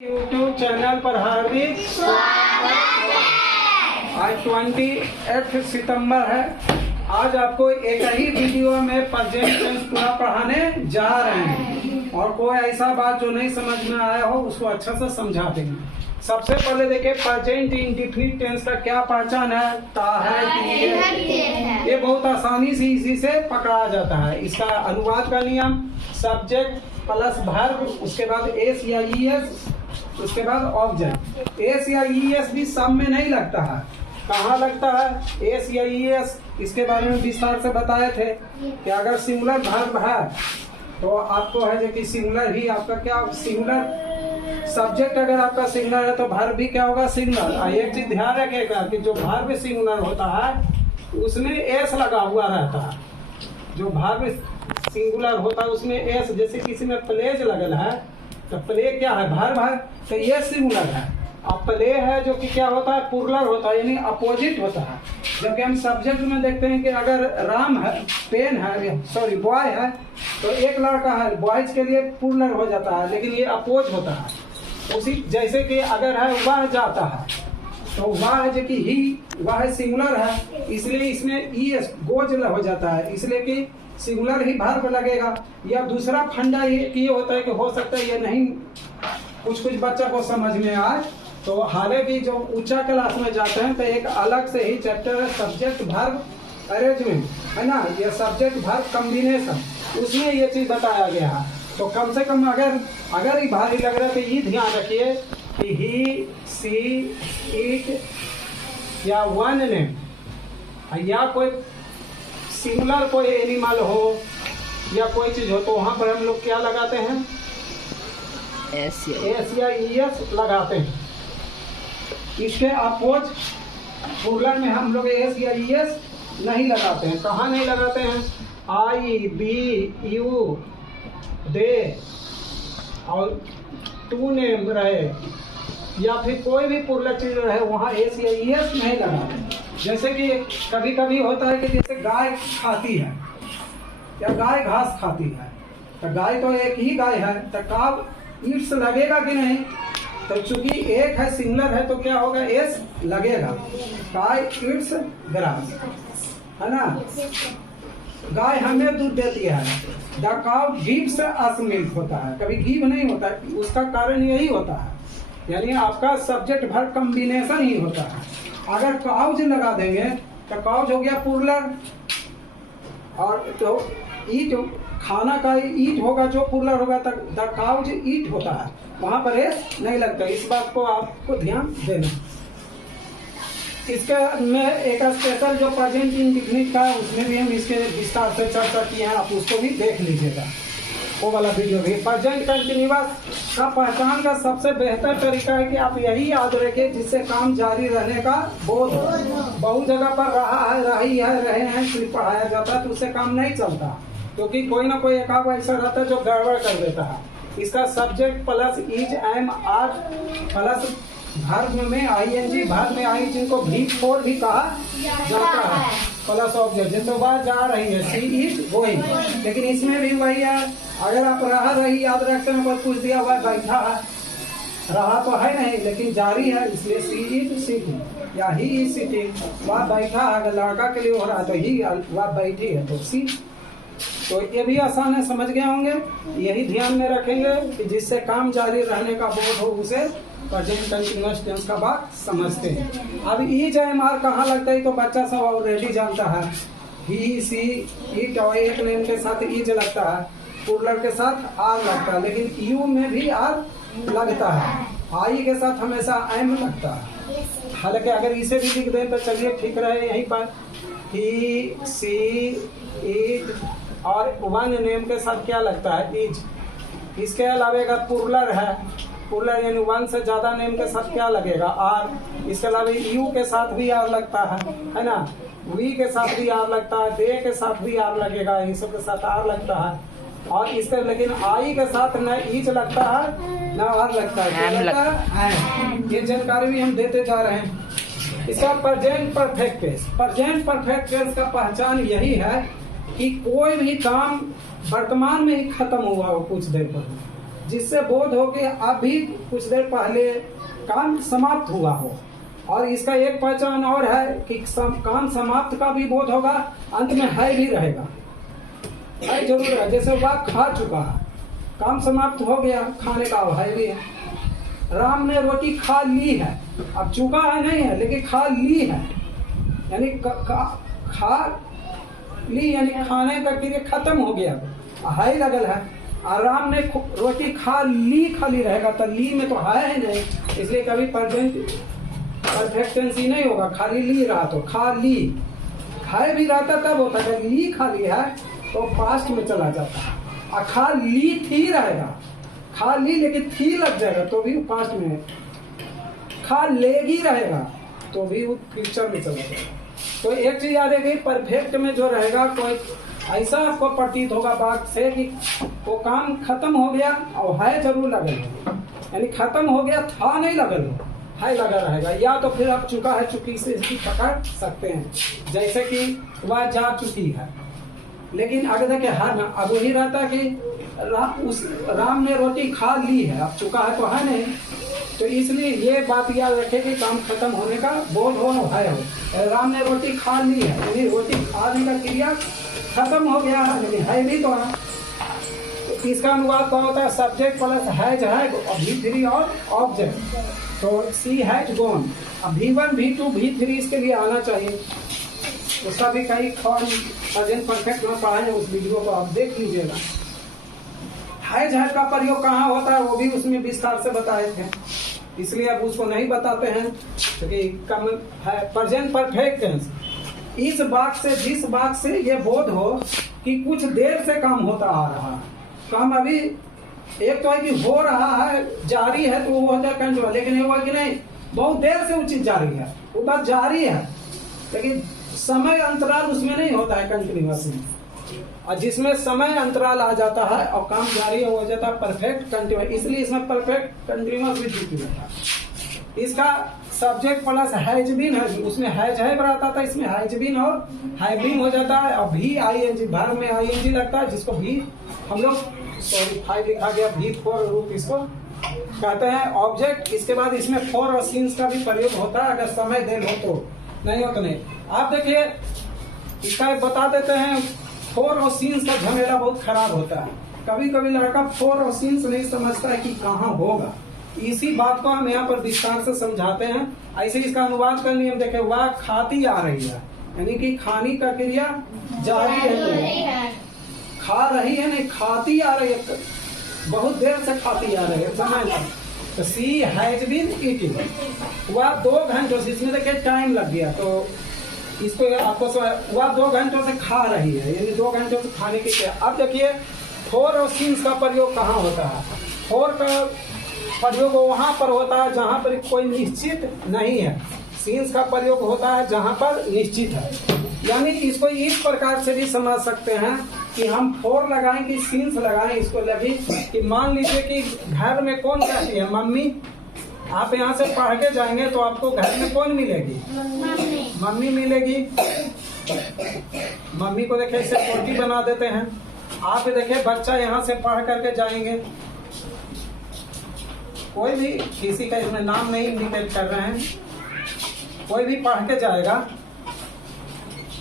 YouTube channel पर हार्दिक स्वागत है। आज 28 सितंबर है। आज आपको एक ही वीडियो में प्रेजेंट टेंस पूरा पढ़ाने जा रहे हैं और कोई ऐसा बात जो नहीं समझ में आया हो उसको अच्छा से समझा देंगे। सबसे पहले देखिए प्रेजेंट इंडेफिनिट टेंस का क्या पहचान है। ता है, ये बहुत आसानी से इसी से पकड़ा जाता है। इसका अनुवाद का नियम सब्जेक्ट प्लस वर्ब, उसके बाद एस या ईएस, उसके बाद ऑब्जेक्ट। एस या ईएस भी सब में नहीं लगता है। कहाँ लगता है एस या ईएस, इसके बारे में विस्तार से बताए थे कि अगर सिंगुलर वर्ब है तो आपको है जो कि सिंगुलर ही आपका क्या सिंगुलर सब्जेक्ट, अगर आपका सिंगुलर है तो वर्ब भी क्या होगा सिंगुलर। एक चीज ध्यान रखिएगा कि जो वर्ब सिंगुलर होता है उसमें एस लगा हुआ रहता है। जो वर्ब सिंगुलर होता है उसमें एस, जैसे किसी में प्लेज लगल है तो प्ले क्या है वर्ब है तो ये सिंगुलर है। अब प्ले है जो कि क्या होता है प्लुरल होता है, यानी अपोजिट होता है। जबकि हम सब्जेक्ट में देखते हैं कि अगर राम है, पेन है, सॉरी बॉय है तो एक लड़का है, बॉयज के लिए प्लुरल हो जाता है, लेकिन ये अपोज होता है। उसी जैसे कि अगर है वह जाता है तो वह है जो कि ही, वह सिंगुलर है, इसलिए इसमें ई गोज हो जाता है, इसलिए कि सिंगुलर ही वर्ब लगेगा। या दूसरा फंडा ये होता है कि हो सकता है ये नहीं कुछ बच्चा को समझ में आए, तो हालांकि जो ऊंचा क्लास में जाते हैं तो एक अलग से ही चैप्टर है सब्जेक्ट वर्ब अरेंजमेंट, है ना, ये सब्जेक्ट वर्ब कॉम्बिनेशन, उसमें ये चीज बताया गया है। तो कम से कम अगर ये भारी लग रहा है तो ये ध्यान रखिए कि ही, सी, इट या वन नेम या कोई सिंगुलर कोई एनिमल हो या कोई चीज हो तो वहां पर हम लोग क्या लगाते हैं एस या ईएस लगाते हैं। इसके अपोज प्लुरल में हम लोग एस या ईएस नहीं लगाते हैं। कहाँ नहीं लगाते हैं, आई, बी, यू, दे और टू नेम रहे या फिर कोई भी प्लुरल चीज रहे वहाँ एस या ईएस नहीं लगाते। जैसे कि कभी कभी होता है कि जैसे गाय खाती है या गाय घास खाती है, तो गाय तो एक ही गाय है तो काव ईट्स लगेगा कि नहीं, तो चूंकि एक है सिंगुलर है तो क्या होगा एस लगेगा। गाय ईट्स ग्रास, है ना। गाय हमें दूध देती है, द काव गिव्स अस मिल्क होता है, कभी गिव नहीं होता है। उसका कारण यही होता है, यानी आपका सब्जेक्ट वर्ब कॉम्बिनेशन ही होता है। अगर काउज लगा देंगे तो काउज हो गया प्लुरल, और तो ईट खाना का ईट होगा जो प्लुरल होगा तक द काउज ईट होता है, वहां पर एस नहीं लगता। इस बात को आपको ध्यान देना। इसके में एक स्पेशल जो प्रेजेंट इंडेफिनिट का उसमें भी हम इसके विस्तार से चर्चा किए हैं, आप उसको भी देख लीजिएगा, वो वाला वीडियो भी। प्रेजेंट कंटिन्यूअस का पहचान का सबसे बेहतर तरीका है कि आप यही याद रखें जिससे काम जारी रहने का बोध हो। बहुत जगह पर रहे हैं सिर्फ पढ़ाया जाता है तो उससे काम नहीं चलता, क्योंकि कोई ना कोई एक ऐसा रहता है जो गड़बड़ कर देता है। इसका subject plus is, am, are plus verb में आईएनजी, वर्ब में आई जिनको V4 भी कहा जाता है, प्लस ऑब्जेक्ट। जैसे वह जा रही है, सी इज गोइंग, लेकिन इसमें भी वही है। अगर आप रही याद रखते हैं, कोई पूछ दिया वह बैठा है, रहा तो है नहीं लेकिन जारी है, इसलिए सी इज सिटिंग या ही इज सिटिंग। वह बैठा है, अगर लड़का के लिए हो रहा है तो ही, वह बैठी है तो सी। तो ये भी आसान है, समझ गए होंगे। यही ध्यान में रखेंगे कि जिससे काम जारी रहने का बोध हो उसे प्रेजेंट कंटिन्यूअस टेंस का बात समझते हैं। अब ई जाए मार कहाँ लगता है तो बच्चा सब ऑलरेडी जानता है, ही, सी, इट और एक नेम के साथ इज लगता है, प्लुरल के साथ आर लगता है, लेकिन यू में भी आर लगता है, आई के साथ हमेशा एम लगता है। हालांकि अगर इसे भी लिख दें तो चलिए ठीक रहे यहीं पर, ही, सी, इट और वन नेम के साथ क्या लगता है इज। इसके अलावा अगर प्लुरल है, प्लुरल यानी वन से ज्यादा नेम के साथ क्या लगेगा आर। इसके अलावा यू के साथ भी आर लगता है ना, वी के साथ भी आर लगता है, दे के साथ भी आर लगेगा, इन सब के साथ आर लगता है। और इसके लेकिन आई के साथ न इज लगता है न आर लगता है, ये जानकारी भी हम देते जा रहे हैं। इसका present perfect tense, present perfect tense का पहचान यही है कि कोई भी काम वर्तमान में ही खत्म हुआ हो कुछ देर पहले, जिससे बोध हो कि अभी कुछ देर पहले काम समाप्त हुआ हो। और इसका एक पहचान और है कि काम समाप्त का भी बोध होगा, अंत में है भी रहेगा, है जरूर है। जैसे वह खा चुका है, काम समाप्त हो गया, खाने का है भी है। राम ने रोटी खा ली है, अब चुका है नहीं है, लेकिन खा ली है, यानी खा ली यानी खाने का क्रिया खत्म हो गया, है लगल है। और राम ने रोटी खा ली खाली रहेगा, तो ली में तो है नहीं, इसलिए कभी परफेक्ट टेंस ही नहीं होगा। खाली ली रहा तो खा ली, खाए भी रहता तब होता है, ली खाली है तो पास्ट में चला जाता है। और खा ली थी रहेगा, खा ली लेकिन थी लग जाएगा तो भी पास्ट में। खा लेगी रहेगा तो भी वो फ्यूचर में चला जाएगा। तो एक चीज याद है, परफेक्ट में जो रहेगा कोई ऐसा आपको प्रतीत होगा बात से कि वो काम खत्म हो गया और है जरूर लगल हो, यानी खत्म हो गया था नहीं लगल हो, है लगा रहेगा। या तो फिर अब चुका है, चुकी से इसकी पकड़ सकते हैं, जैसे कि वह जा चुकी है। लेकिन अगर देखिए है ना, अब वही रहता कि राम ने रोटी खा ली है, अब चुका है तो है नहीं, तो इसलिए ये बात याद रखे कि काम खत्म होने का बोध हो है हो। राम ने रोटी खा ली है, यानी रोटी खाने का क्रिया खत्म हो गया है, लेकिन है भी तो है। तो इसका अनुवाद क्या होता है? सब्जेक्ट प्लस हैज है, V3 और ऑब्जेक्ट। तो सी हैज गॉन। अब V1, V2, V3 इसके लिए आना चाहिए। उसका भी कई फॉर्म प्रेजेंट परफेक्ट में पढ़ा है, उस वीडियो को आप देख लीजिएगा। हैज का प्रयोग कहाँ होता है वो भी उसमें विस्तार से बताए थे, इसलिए अब उसको नहीं बताते हैं, क्योंकि कम है प्रेजेंट परफेक्ट टेंस। इस बात से, जिस बात से ये बोध हो कि कुछ देर से काम होता आ रहा है, काम अभी एक तो है कि हो रहा है, जारी है, तो वो हो जाए कंटिन्यूअस, लेकिन ये हुआ कि नहीं बहुत देर से वो चीज जारी है, वो बात जारी है, लेकिन समय अंतराल उसमें नहीं होता है कंटिन्यूअस में। और जिसमें समय अंतराल आ जाता है और काम जारी हो जाता है परफेक्ट कंटिन्यूअस, इसलिए इसमें परफेक्ट कंटिन्यूअस भी जुड़ जाता है। इसका सब्जेक्ट प्लस हैज बीन है, उसमें हैज है बनाता था, इसमें हैज बीन और हैव बीन हो जाता है। और भी आईएनजी, वर्ब में आईएनजी लगता है, जिसको भी हम लोग 5 लिखा गया, V4 रूप इसको कहते हैं। ऑब्जेक्ट, इसके बाद इसमें फॉर और सीन्स का भी प्रयोग होता है, अगर समय देर हो तो, नहीं हो तो नहीं। आप देखिए इसका बता देते हैं, फॉर और सीन्स का झमेला बहुत खराब होता है। कभी कभी लड़का फॉर और सीन्स नहीं समझता है कि कहाँ होगा, इसी बात को हम यहाँ पर विस्तार से समझाते हैं। ऐसे इसका अनुवाद का नियम देखें, वह खाती आ रही है, यानी कि खाने का क्रिया जारी है, खा रही है नहीं, खाती आ रही है, बहुत देर से खाती आ रही है, समय। तो सी हैज बीन ईटिंग, वह 2 घंटों से, इसमें देखिए टाइम लग गया, तो इसको आपको वह 2 घंटों से खा रही है, यानी 2 घंटों से खाने की क्रिया। अब देखिए फॉर और सीन्स का प्रयोग कहाँ होता है? फॉर का प्रयोग वहां पर होता है जहां पर कोई निश्चित नहीं है, सीन्स का प्रयोग होता है जहां पर निश्चित है। यानी इसको इस प्रकार से भी समझ सकते हैं कि हम फॉर लगाएं कि सीन्स लगाएं, इसको लगी कि मान लीजिए कि घर में कौन रहती है? मम्मी। आप यहाँ से पढ़ के जाएंगे तो आपको घर में कौन मिलेगी? मम्मी मिलेगी। मम्मी को देखिए इसे रोटी बना देते हैं। आप देखिए बच्चा यहाँ से पढ़ करके जाएंगे, कोई भी किसी का इसमें नाम नहीं इंडिकेट कर रहे हैं, कोई भी पढ़ के जाएगा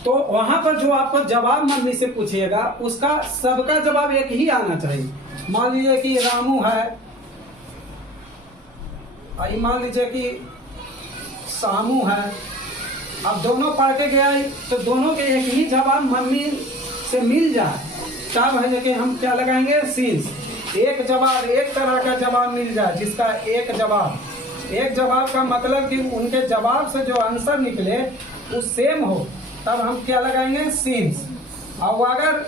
तो वहां पर जो आपको जवाब मम्मी से पूछिएगा उसका सबका जवाब एक ही आना चाहिए। मान लीजिए कि रामू है, मान लीजिए कि सामू है, अब दोनों पढ़ के गया तो दोनों के एक ही जवाब मम्मी से मिल जाए, तब है कि हम क्या लगाएंगे? सीन्स। एक जवाब, एक तरह का जवाब मिल जाए, जिसका एक जवाब का मतलब कि उनके जवाब से जो आंसर निकले वो सेम हो, तब हम क्या लगाएंगे? सीन्स। और अगर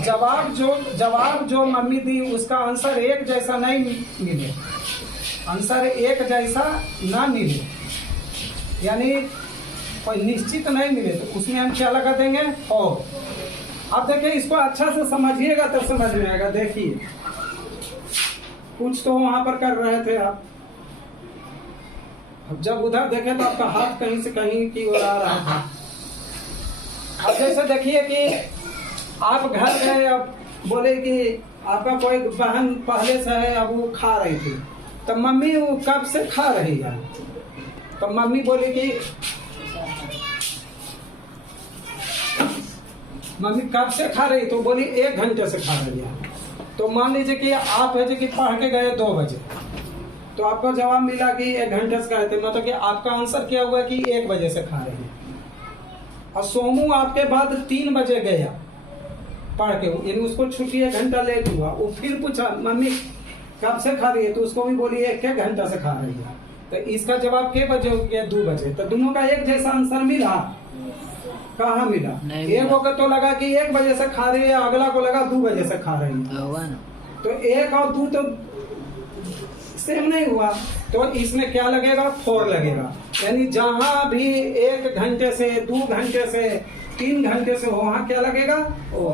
जवाब जो मम्मी दी उसका आंसर एक जैसा नहीं मिले, आंसर एक जैसा ना मिले, यानी कोई निश्चित नहीं मिले, तो उसमें हम क्या लगा देंगे? और। अब देखिए इसको अच्छा से समझिएगा तो समझ में आएगा। देखिए कुछ तो वहां पर कर रहे थे आप, अब जब उधर देखे तो आपका हाथ कहीं से कहीं की ओर आ रहा था। अब जैसे देखिए कि आप घर गए, अब बोले कि आपका कोई बहन पहले से है, अब वो खा रही थी, तो मम्मी वो कब से खा रही है? तो मम्मी बोली कि मम्मी कब से खा रही? तो बोली 1 घंटे से खा रही है। तो मान लीजिए कि आप है कि पढ़ के गए 2 बजे, तो आपको जवाब मिला कि 1 घंटे से खा रहे थे, मतलब कि आपका आंसर क्या हुआ कि 1 बजे से खा रही है। और सोमू आपके बाद 3 बजे गया पढ़ के, यानी उसको छुट्टी 1 घंटा लेट हुआ। वो फिर पूछा मम्मी कब से खा रही है? तो उसको भी बोली 1 घंटा से खा रही है। तो इसका जवाब के बजे हो गया? 2 बजे। तो दोनों का एक जैसा आंसर मिला? कहाँ मिला? एक को तो लगा कि 1 बजे से खा रही है, अगला को लगा 2 बजे से खा रही है। तो 1 और 2 तो सेम नहीं हुआ, तो इसमें क्या लगेगा? 4 लगेगा। यानी जहां भी 1 घंटे से, 2 घंटे से, 3 घंटे से हो, वहां क्या लगेगा? ओ।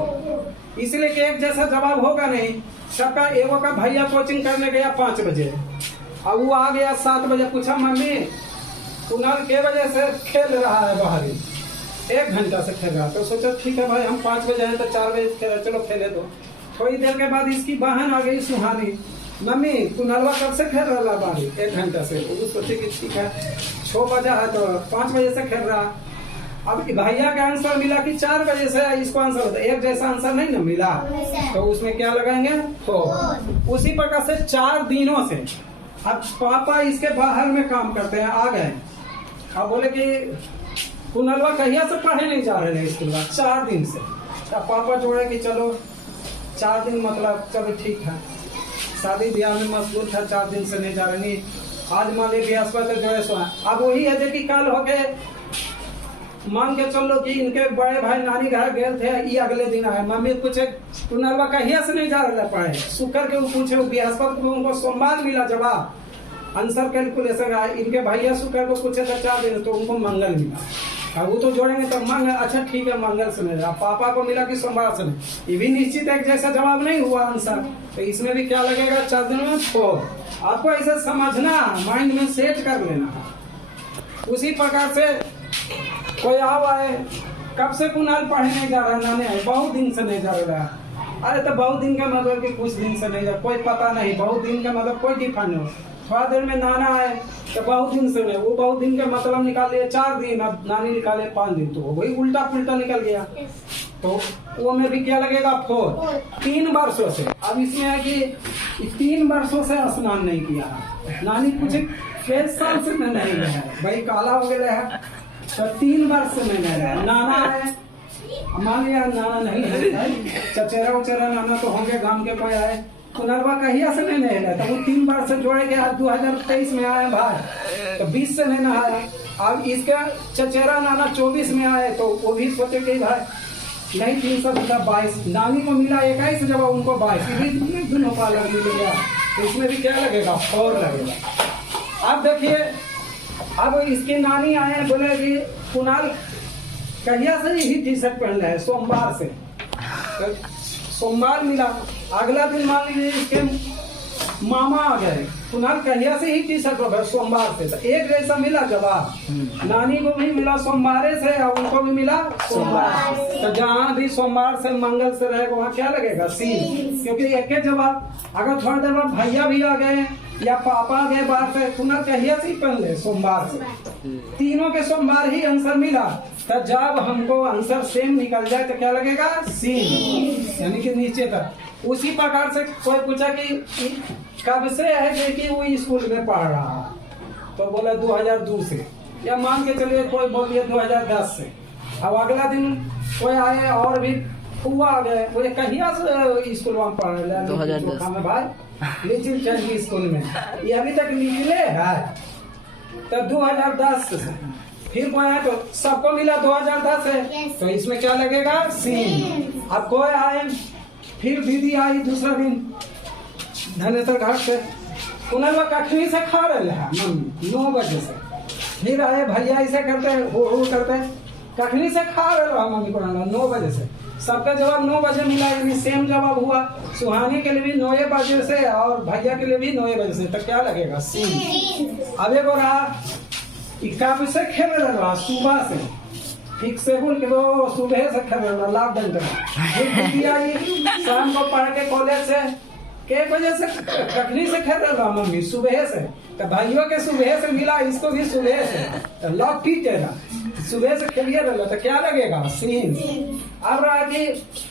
इसलिए कि एक जैसा जवाब होगा नहीं सबका। एगो का भैया कोचिंग करने गया 5 बजे, अब वो आ गया 7 बजे, पूछा मम्मी कुणाल के वजह से खेल रहा है बाहर, 1 घंटा से खेल रहा। तो सोचा ठीक है भाई, हम 5 बजे आए तो 4 बजे खेल, चलो खेले दो। थोड़ी देर के बाद इसकी बहन आ गई सुहानी, मम्मी कुणालवा कब से खेल रहा बाहर? 1 घंटा से। वो सोचे कि ठीक है 6 बजे है तो 5 बजे से खेल रहा। अब भैया का आंसर मिला कि 4 बजे से, इसको आंसर होता है, एक जैसा आंसर नहीं ना मिला, तो उसमें क्या लगाएंगे? 4। उसी प्रकार से 4 दिनों से, अब पापा इसके बाहर में काम करते हैं, आ गए, अब बोले कि कुणालवा कहिया से पढ़े नहीं जा रहे स्कूल में? 4 दिन से। अब पापा जोड़े कि चलो 4 दिन, मतलब चलो ठीक है, शादी ब्याह में मशगूल था, 4 दिन से नहीं जा रहे। नहीं, आज मान ली बृहस्पति जो है सो। अब वही है कि कल हो के मान के चलो कि इनके बड़े भाई नानी घर गए थे, ये अगले दिन आए, मम्मी पूछे कुणालवा कहिया से नहीं जा रहा पढ़े? शुक्र के वो पूछे, बृहस्पति को उनको सोमवार मिला जवाब, आंसर कैलकुलेशन आया। इनके भैया शुक्र को पूछे था 4 दिन, तो उनको मंगल मिला। अब वो तो जोड़ेंगे तो मंगल, अच्छा ठीक है मंगल से मिला। पापा को मिला कि सोमवार से नहीं, ये भी निश्चित एक जैसा जवाब नहीं हुआ आंसर, तो इसमें भी क्या लगेगा? 4 दिन में 4। आपको ऐसे समझना, माइंड में सेट कर लेना। उसी प्रकार से कोई आओ आए, कब से कुणाल पढ़े नहीं जा रहा? नाने आए, बहुत दिन से नहीं जा रहा। अरे तो बहुत दिन का मतलब कि कुछ दिन से नहीं जा, कोई पता नहीं। बहुत दिन का मतलब कोई डिफाइन हो, थोड़ा देर में नाना आए तो बहुत दिन से नहीं, वो बहुत दिन का मतलब निकाल लिया 4 दिन, अब नानी निकाले 5 दिन, तो वही उल्टा पुल्टा निकल गया। तो वो में भी क्या लगेगा? 4। 3 वर्षों से। अब इसमें है कि 3 वर्षों से स्नान नहीं किया। नानी पूछे 6 साल से मैं नहीं गया, भाई काला हो गया है, तो 3 वर्ष से मैं नहीं रहा। नाना है, मान लिया नाना नहीं है, चचेरा उचेरा नाना तो होंगे, गांव के कोई आए, कुणालवा कहिया से नहीं नहाया, तो वो 3 बार से जोड़े के आज 2023 में आए भाई, तो 20 से नहीं नहाया। अब इसका चचेरा नाना 24 में आए, तो वो भी सोचे कि भाई नहीं 322, नानी को मिला 21 जब उनको 22, दोनों का अलग मिलेगा, तो इसमें भी क्या लगेगा? 4 लगेगा। अब देखिए, अब इसकी नानी आए, बोले कि कुणाल कहिया से ही टी-शर्ट पहन रहे हैं? सोमवार से। तो सोमवार मिला, अगला दिन मान लीजिए इसके मामा आ गए, कुणाल कहिया से ही टी-शर्ट पहन? सोमवार से। तो एक जैसा मिला जवाब, नानी को भी मिला सोमवार से और उनको भी मिला सोमवार। तो जहाँ भी सोमवार से मंगल से रहेगा वहाँ क्या लगेगा? सी, क्योंकि एक ही जवाब। अगर थोड़ी देर बाद भैया भी आ गए या पापा गए बाहर से, कुणाल कहिया से ही पहन ले? सोमवार से। तीनों के सोमवार ही आंसर मिला, तो जब हमको आंसर सेम निकल जाए तो क्या लगेगा? सी, यानी कि नीचे तक। उसी प्रकार से कोई पूछा कि कब से है कि वो स्कूल में पढ़ रहा, तो बोला 2002 से, या मान के चलिए कोई बोल दिया 2010 से। अब अगला दिन कोई आए और भी हुआ आ गए, बोले कहिया से स्कूल में पढ़ रहे हैं? 2010 में भाई, लिटिल चैंडी स्कूल में, ये अभी तक निकले है, तो 2010 से। फिर कोई आए तो सबको मिला 2010 है, तो इसमें क्या लगेगा? सी। अब कोई आए, फिर दीदी आई दूसरा दिन धनेश्वर घाट से, कुणालवा कखनी से खा रहे हैं मम्मी? 9 बजे से। फिर आए भैया ऐसे करते हो करते, कखनी से खा रहे हो मम्मी? कुणालवा 9 बजे से। सबका जवाब 9 बजे मिला, यानी सेम जवाब हुआ। सुहानी के लिए भी 9 बजे से और भैया के लिए भी 9 बजे से, तो क्या लगेगा? सी। अब एक रहा कब से खेल रहा? सुबह से। फिक्सेबल के वो सुबह से खरीद रहा लाभ दंड शाम को पढ़ के कॉलेज से के बजे से कखनी से खेल रहा मम्मी सुबह से, तो भाइयों के सुबह से मिला, इसको भी सुबह से, तो लव ठीक है ना, सुबह से खेलिए रहा तो क्या लगेगा सीन। अब रहा कि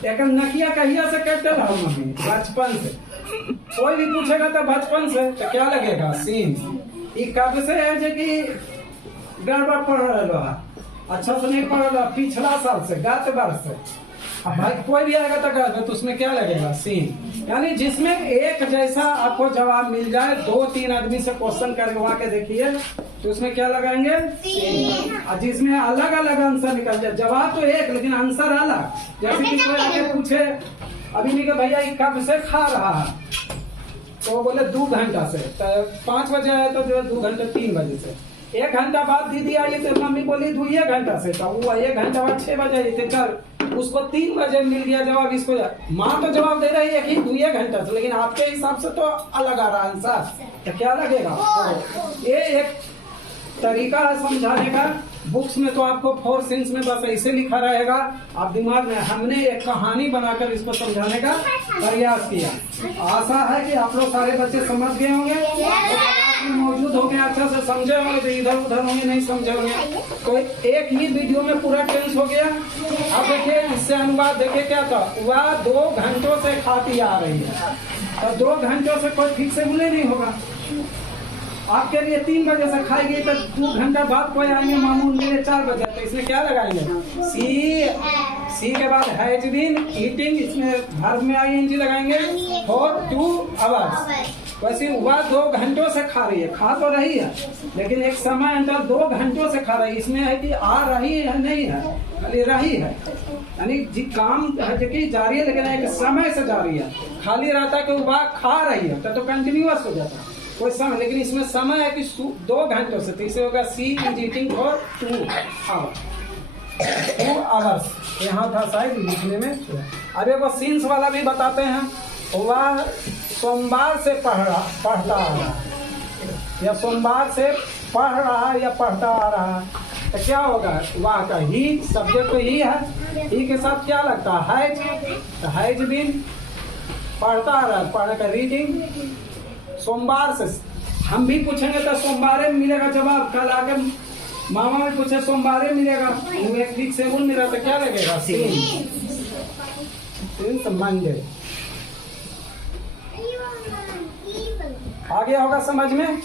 एक नकिया कहिया से कहते रहा मम्मी बचपन से, कोई भी पूछेगा तो बचपन से, तो क्या लगेगा सीन। ये कब से है जो कि गड़बड़ पढ़ रहा, अच्छा से नहीं पढ़ रहा, पिछला साल से गत वर्ष से। अब भाई कोई भी आएगा तो उसमें क्या लगेगा सीन। यानी जिसमें एक जैसा आपको जवाब मिल जाए, 2-3 आदमी से क्वेश्चन करवा के देखिए तो उसमें क्या लगाएंगे सीन। और जिसमें अलग अलग आंसर निकल जाए, जवाब तो एक लेकिन आंसर अलग। जैसे कि कोई आगे पूछे अभी नहीं कि भैया कब से खा रहा है, तो बोले 2 घंटा से, तो 5 बजे आए तो जो 2 घंटे 3 बजे से, 1 घंटा बाद दीदी आई तो मम्मी बोली 2 घंटा से, तो वो 1 घंटा बाद 6 बजे आई थे, चल उसको 3 बजे मिल गया जवाब। इसको माँ तो जवाब दे रही है कि 2 घंटा से, लेकिन आपके हिसाब से तो अलग आ रहा आंसर, तो क्या लगेगा। तो ये एक तरीका है समझाने का। बुक्स में तो आपको 4 सीन्स में बस ऐसे लिखा रहेगा, आप दिमाग में, हमने एक कहानी बनाकर इसको समझाने का प्रयास किया। आशा है कि आप लोग सारे बच्चे समझ गए होंगे, मौजूद होंगे, अच्छा से समझे होंगे, तो इधर उधर होंगे नहीं समझे होंगे। तो एक ही वीडियो में पूरा टेंस हो गया। अब देखिए इससे अनुवाद देखिए क्या था, वह 2 घंटों से खाती आ रही है, तो 2 घंटों से कोई ठीक से बोले नहीं होगा। आपके लिए 3 बजे से खाएगी तो 2 घंटा बाद कोई आएंगे मामू मेरे 4 बजे, तो इसमें क्या लगाएंगे सी के बाद हैज बीन ईटिंग, इसमें वर्ब में आईएनजी लगाएंगे, फॉर 2 आवर्स। वैसे वह 2 घंटों से खा रही है, खा तो रही है लेकिन एक समय अंतर 2 घंटों से खा रही है। इसमें है कि आ रही है नहीं है, खाली रही है, यानी जी काम है जारी है लेकिन एक समय से जारी है। खाली रहता है कि वह खा रही है तो कंटिन्यूअस हो जाता है कोई समय, लेकिन इसमें समय है कि 2 घंटों से, तो इसे होगा सी इज ईटिंग फॉर 2 आवर्स। यहाँ था शायद लिखने में। अब एक सीन्स वाला भी बताते हैं। वह सोमवार से पढ़ता आ रहा है, या सोमवार से पढ़ रहा है या पढ़ता आ रहा है, तो क्या होगा वह का ही सब्जेक्ट तो ही है, ही के साथ क्या लगता है तो हैज बीन, पढ़ता आ रहा है, पढ़ने का रीडिंग। सोमवार से हम भी पूछेंगे तो सोमवार मिलेगा जवाब, कल आकर मामा भी पूछे सोमवार मिलेगा, ठीक से बोल मिला तो क्या लगेगा मंडे। आ गया होगा समझ में।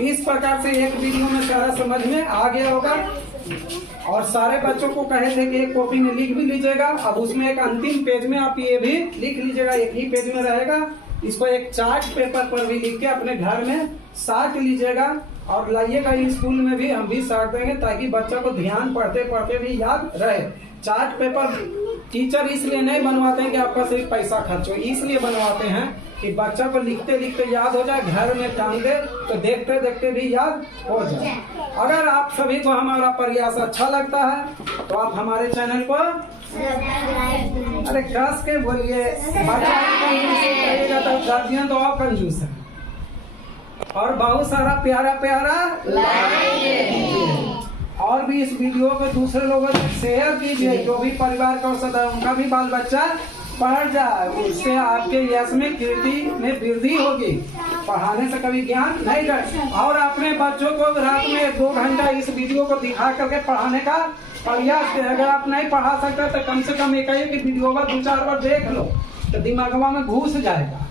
इस प्रकार से एक वीडियो में सारा समझ में आ गया होगा। और सारे बच्चों को कहे थे कि एक कॉपी में लिख भी लीजिएगा। अब उसमें एक अंतिम पेज में आप ये भी लिख लीजिएगा, एक ही पेज में रहेगा। इसको एक चार्ट पेपर पर भी लिख के अपने घर में साट लीजिएगा और लाइएगा। स्कूल में भी हम भी साट देंगे ताकि बच्चों को ध्यान पढ़ते पढ़ते भी याद रहे। चार्ट पेपर टीचर इसलिए नहीं बनवाते हैं कि आपका सिर्फ पैसा खर्च हो, इसलिए बनवाते हैं कि बच्चा को लिखते लिखते याद हो जाए, घर में टांग दे तो देखते देखते भी याद हो जाए। अगर आप सभी को हमारा प्रयास अच्छा लगता है तो आप हमारे चैनल को अरे कस के बोलिए, तो गार्जियन तो और कंजूस है, और बहुत सारा प्यारा प्यारा और भी इस वीडियो को दूसरे लोगों से शेयर कीजिए, जो भी परिवार का सदस्य उनका भी बाल बच्चा पढ़ जाए, उससे आपके यश में कीर्ति में वृद्धि होगी। पढ़ाने से कभी ज्ञान नहीं कर। और अपने बच्चों को रात में 2 घंटा इस वीडियो को दिखा करके पढ़ाने का प्रयास करें। अगर आप नहीं पढ़ा सकते तो कम से कम एक वीडियो का 2-4 बार देख लो तो दिमागवा में घुस जाएगा।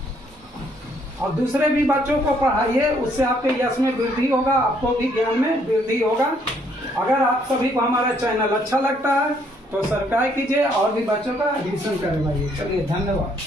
और दूसरे भी बच्चों को पढ़ाइए, उससे आपके यश में वृद्धि होगा, आपको भी ज्ञान में वृद्धि होगा। अगर आप सभी को हमारा चैनल अच्छा लगता है तो सब्सक्राइब कीजिए और भी बच्चों का एडमिशन करवाइए। चलिए धन्यवाद।